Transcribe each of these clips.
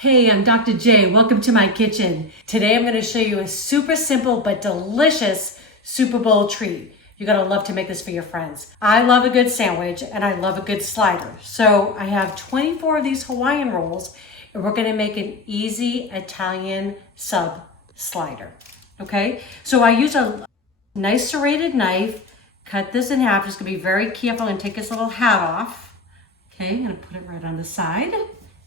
Hey, I'm Dr. J. Welcome to my kitchen. Today I'm going to show you a super simple but delicious Super Bowl treat. You're going to love to make this for your friends. I love a good sandwich and I love a good slider. So I have 24 of these Hawaiian rolls and we're going to make an easy Italian sub slider. Okay, so I use a nice serrated knife. Cut this in half. Just going to be very careful and take this little hat off. Okay, I'm going to put it right on the side.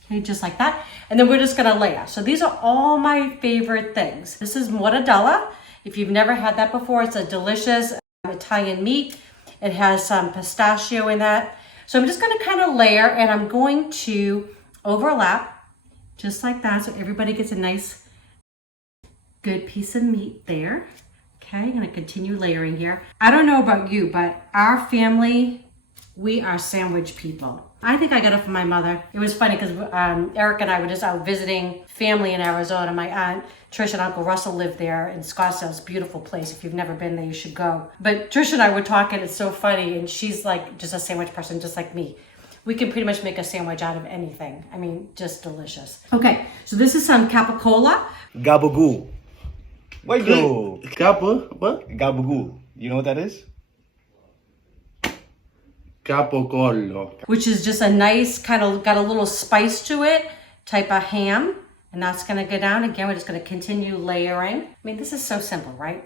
Okay, just like that. And then we're just gonna layer. So these are all my favorite things. This is mortadella. If you've never had that before, it's a delicious Italian meat. It has some pistachio in that. So I'm just gonna kind of layer and I'm going to overlap just like that. So everybody gets a nice, good piece of meat there. Okay, I'm gonna continue layering here. I don't know about you, but our family, we are sandwich people. I think I got it from my mother. It was funny because Eric and I were just out visiting family in Arizona. My aunt Trish and Uncle Russell lived there in Scottsdale. It's a beautiful place. If you've never been there, you should go. But Trish and I were talking. It's so funny. And she's like just a sandwich person, just like me. We can pretty much make a sandwich out of anything. I mean, just delicious. Okay, so this is some capicolo. Gabagoo. Wait, yo. What? Gabagoo. You know what that is? Capicolo. Which is just a nice, kind of got a little spice to it, type of ham. And that's gonna go down. Again, we're just gonna continue layering. I mean, this is so simple, right?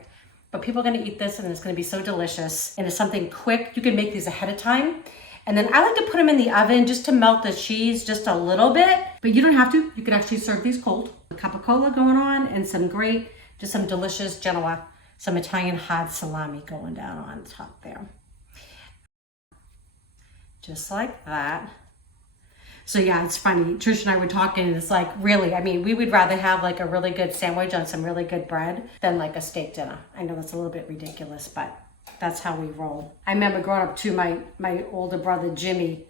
But people are gonna eat this and it's gonna be so delicious. And it's something quick. You can make these ahead of time. And then I like to put them in the oven just to melt the cheese just a little bit. But you don't have to. You can actually serve these cold. A capicolo going on and some great, just some delicious Genoa, some Italian hot salami going down on top there. Just like that. So yeah, it's funny. Trish and I were talking and it's like, really, I mean, we would rather have like a really good sandwich on some really good bread than like a steak dinner. I know that's a little bit ridiculous, but that's how we roll. I remember growing up too, my older brother, Jimmy,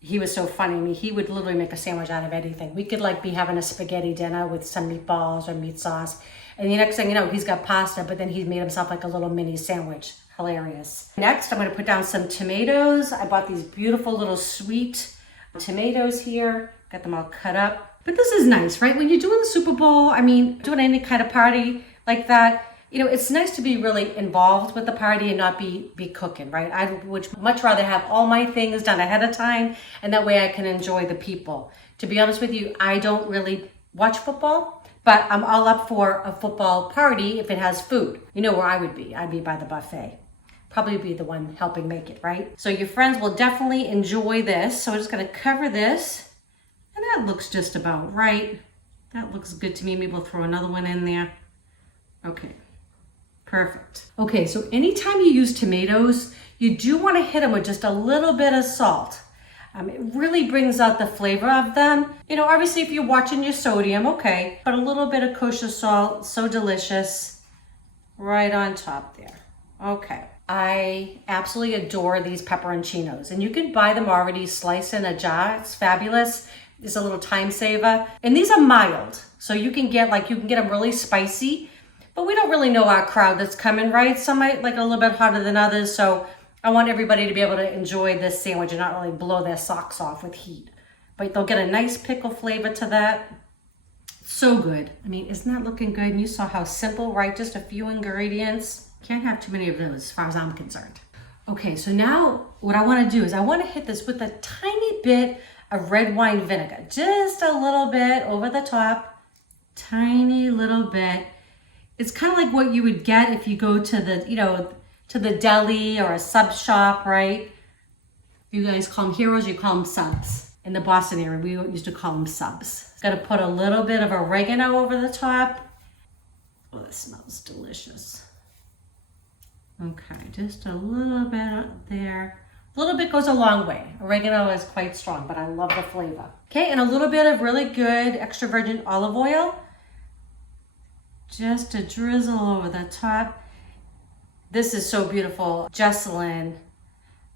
he was so funny. I mean, he would literally make a sandwich out of anything. We could like be having a spaghetti dinner with some meatballs or meat sauce. And the next thing you know, he's got pasta, but then he's made himself like a little mini sandwich. Hilarious. Next, I'm going to put down some tomatoes. I bought these beautiful little sweet tomatoes here. Got them all cut up. But this is nice, right? When you're doing the Super Bowl, I mean, doing any kind of party like that, you know, it's nice to be really involved with the party and not be cooking, right? I would much rather have all my things done ahead of time, and that way I can enjoy the people. To be honest with you, I don't really watch football, but I'm all up for a football party if it has food. You know where I would be? I'd be by the buffet. Probably be the one helping make it, right? So your friends will definitely enjoy this. So we're just gonna cover this. And that looks just about right. That looks good to me. Maybe we'll throw another one in there. Okay, perfect. Okay, so anytime you use tomatoes, you do wanna hit them with just a little bit of salt. It really brings out the flavor of them. You know, obviously if you're watching your sodium, okay, but a little bit of kosher salt, so delicious, right on top there. Okay. I absolutely adore these pepperoncinos, and you can buy them already sliced in a jar. It's fabulous. It's a little time saver. And these are mild, so you can get them really spicy, but we don't really know our crowd that's coming, right? Some might like a little bit hotter than others, so I want everybody to be able to enjoy this sandwich and not really blow their socks off with heat. But they'll get a nice pickle flavor to that. So good. I mean, isn't that looking good? And you saw how simple, right? Just a few ingredients. Can't have too many of those as far as I'm concerned. Okay, so now what I want to do is I want to hit this with a tiny bit of red wine vinegar. Just a little bit over the top. Tiny little bit. It's kind of like what you would get if you go to the, you know, to the deli or a sub shop, right? You guys call them heroes, you call them subs. In the Boston area, we used to call them subs. Got to put a little bit of oregano over the top. Oh, this smells delicious. Okay, just a little bit there. A little bit goes a long way. Oregano is quite strong, but I love the flavor. Okay, and a little bit of really good extra virgin olive oil. Just to drizzle over the top. This is so beautiful. Jesselyn,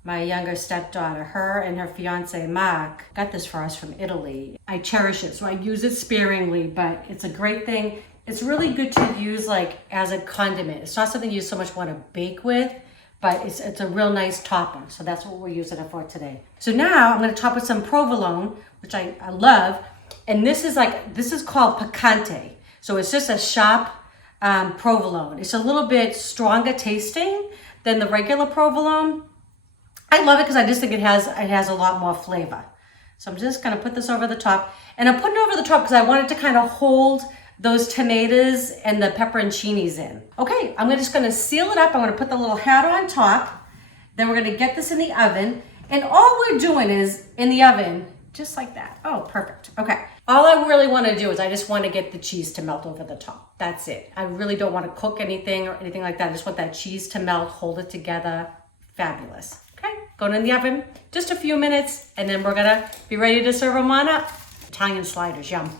my younger stepdaughter, her and her fiance, Mark, got this for us from Italy. I cherish it, so I use it sparingly, but it's a great thing. It's really good to use like as a condiment. It's not something you so much want to bake with, but it's a real nice topper. So that's what we're using it for today. So now I'm going to top with some provolone, which I love. And this is called picante. So it's just a sharp provolone. It's a little bit stronger tasting than the regular provolone. I love it because I just think it has a lot more flavor. So I'm just gonna put this over the top. And I'm putting it over the top because I want it to kind of hold those tomatoes and the pepperoncinis in. Okay, I'm just gonna seal it up. I'm gonna put the little hat on top. Then we're gonna get this in the oven. And all we're doing is in the oven, just like that. Oh, perfect. Okay. All I really want to do is I just want to get the cheese to melt over the top. That's it. I really don't want to cook anything or anything like that. I just want that cheese to melt, hold it together. Fabulous. Okay. Going in the oven just a few minutes, and then we're going to be ready to serve them on up. Italian sliders, yum.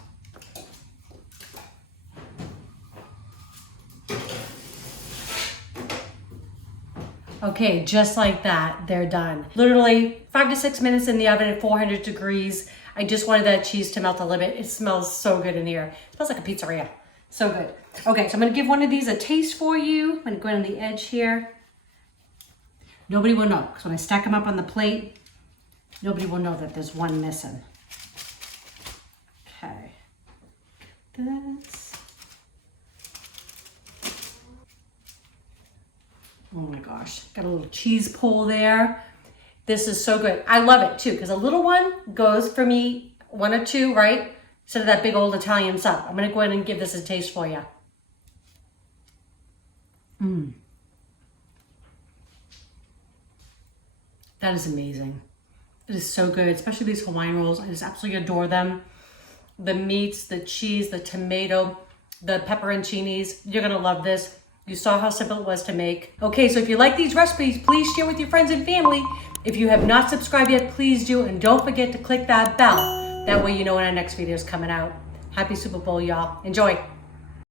Okay, just like that, they're done. Literally 5 to 6 minutes in the oven at 400 degrees. I just wanted that cheese to melt a little bit. It smells so good in here. It smells like a pizzeria. So good. Okay, so I'm gonna give one of these a taste for you. I'm gonna go on the edge here. Nobody will know, because when I stack them up on the plate, nobody will know that there's one missing. Okay, this. Oh my gosh, got a little cheese pull there. This is so good. I love it too, because a little one goes for me, 1 or 2, right? Instead of that big old Italian sub. I'm gonna go ahead and give this a taste for you. That is amazing. It is so good, especially these Hawaiian rolls. I just absolutely adore them. The meats, the cheese, the tomato, the pepperoncinis. You're gonna love this. You saw how simple it was to make. Okay, so if you like these recipes, please share with your friends and family. If you have not subscribed yet, please do. And don't forget to click that bell. That way you know when our next video is coming out. Happy Super Bowl, y'all. Enjoy.